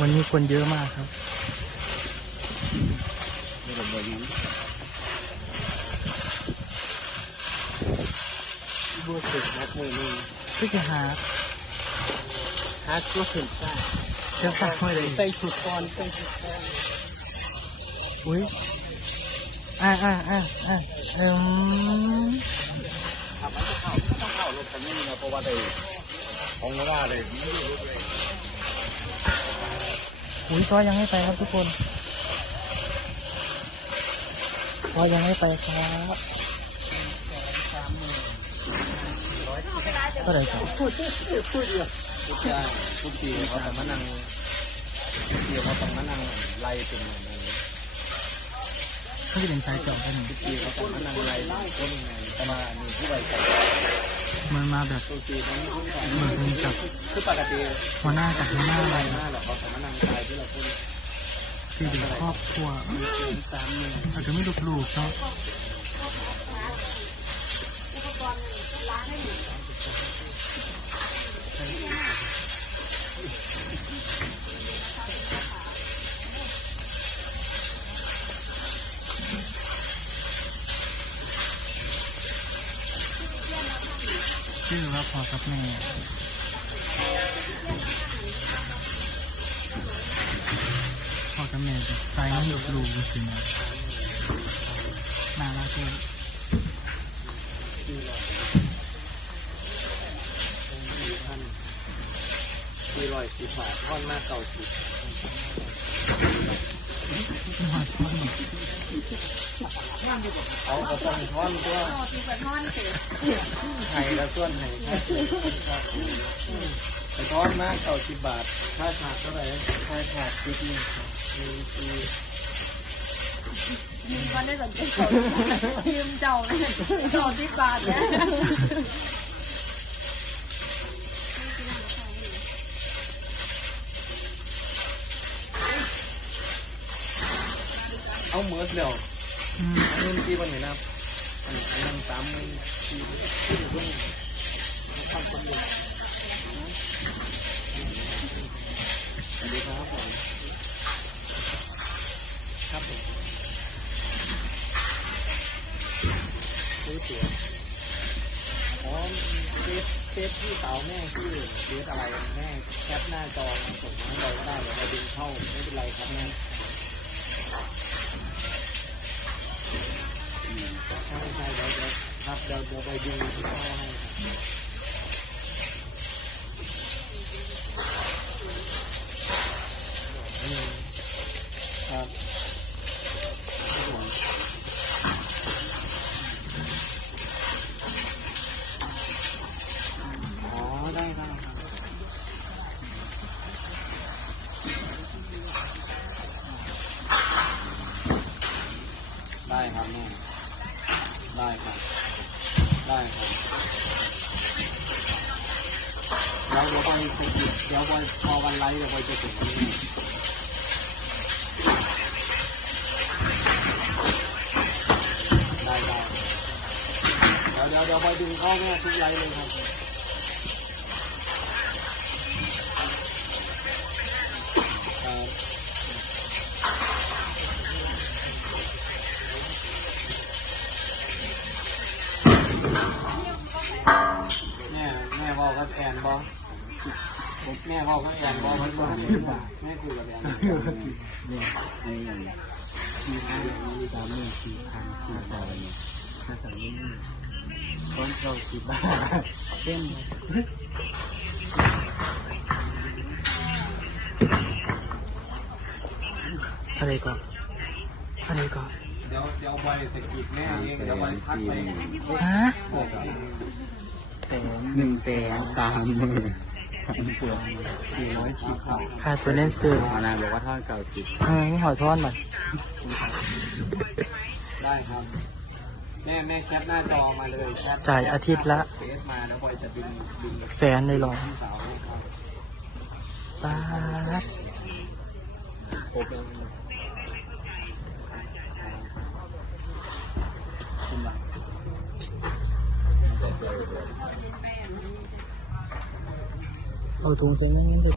วันนี้คนเยอะมากครับไม่ระเบิดนั้นบัวเสร็จแล้วมือนึงที่จะหาหาตัวเสร็จได้เชือกฝากไม่เลยใส่ชุดก่อนใส่ชุดก่อนอุ้ยอ่าอ่าอ่าอ่าอืมทำมันจะเข้าต้องเข้ารถคันนี้นะเพราะว่าได้ของว่าเลยไม่ได้รถเลย อุ้ยก็ยังไม่ไปครับทุกคนก็ยังไม่ไปครับก็เลยครับพูดพูดเดียวทุกอย่างทุกทีเขาต้องมานั่งทุกทีเขาต้องมานั่งไล่เป็นอย่างนั้ที่เป็นสายจอดกันทุกทีเขาต้องมานั่งไล่คนไงประมาณนี้ผู้ใหญ่ใจ มันมาแบบทุกทีนั้นทุกอย่างเหมือนกับคือปกติหัวหน้ากับหัวหน้าอะไรหน้าหรอเขาต้อมนังไล่ที่เราพูดที่อยู่ครอบครัวอาจจะไม่ลูกๆเนาะ ชื่อว่าพอกับแม่พ่อกับแม่ใจไม่หยุดลูกจริงนะน่ารักเลยสี่ร้อยสิบบาทท่อนหน้าเก่าสิบ หอดมาก เขาก็ต้องท่อนตัวตีกระท่อนเสร็จไห้แล้วส่วนไห้ครับไปท่อนมากเก้าสิบบาทค่าฉากเท่าไหร่ค่าฉากคิดหนึ่งครับหนึ่งปียืมก็ได้สนใจเขายืมเจ้าเลยเจ้าที่บาทเนี่ยเอาเมิร์ดเดียว นนี้ที่วันไหนนะครับอันอันนั้นสามหมื่นสี่ที่อยู่ตรงข้างคนเดียวสวัสดีครับผมครับผมซื้อตั๋วอ๋อเซฟเซฟที่เตาแม่ชื่อเซฟอะไรแม่แคปหน้าจอส่งมาให้เราก็ได้เดี๋ยวเราดึงเข้าไม่เป็นไรครับแม่ ครับเดี๋ยวเดี๋ยวไปดึงที่เข้าให้ครับอ๋อได้ได้ครับได้ครับแม่ได้ครับ ได้ครับเดี๋ยวเดี๋ยวไปเดี๋ยวไปพอวันไลฟ์เดี๋ยวไปจะถึงนี่ได้ได้เดี๋ยวเดี๋ยวเดี๋ยวไปดึงข้อแม่ทุกไลฟ์เลยครับ แม่บอกกับแอนบอกแม่บอกกับแอนบอกมันบอกแม่คุยกับแอนนี่ไงสี่พันนี่สามหมื่นสี่พันสี่พันถ้าสามหมื่นต้นเก่าสิบบาทเต้นอะไรก่อนอะไรก่อนเดี๋ยวเดี๋ยวไปสกิดแม่เองเดี๋ยวไปพักไปฮะแส นหนึ่งแสนสามหมื่นสามปวงสี่ร้อยสิบบาทขาดตัวเล่นซื้อมานาบอกว่าทอดเก่าสิบทำไมไม่หอทอนหน่อยได้ครับ แม่แม่แคปหน้าจอมาเลยแคปจ่ายอาทิตย์ละเฟซมาแล้วบอยจะดึงดึงแสนเลยเหรอพี่สาวให้ครับป้าดครบแล้ว เอาถุงใส่นั่น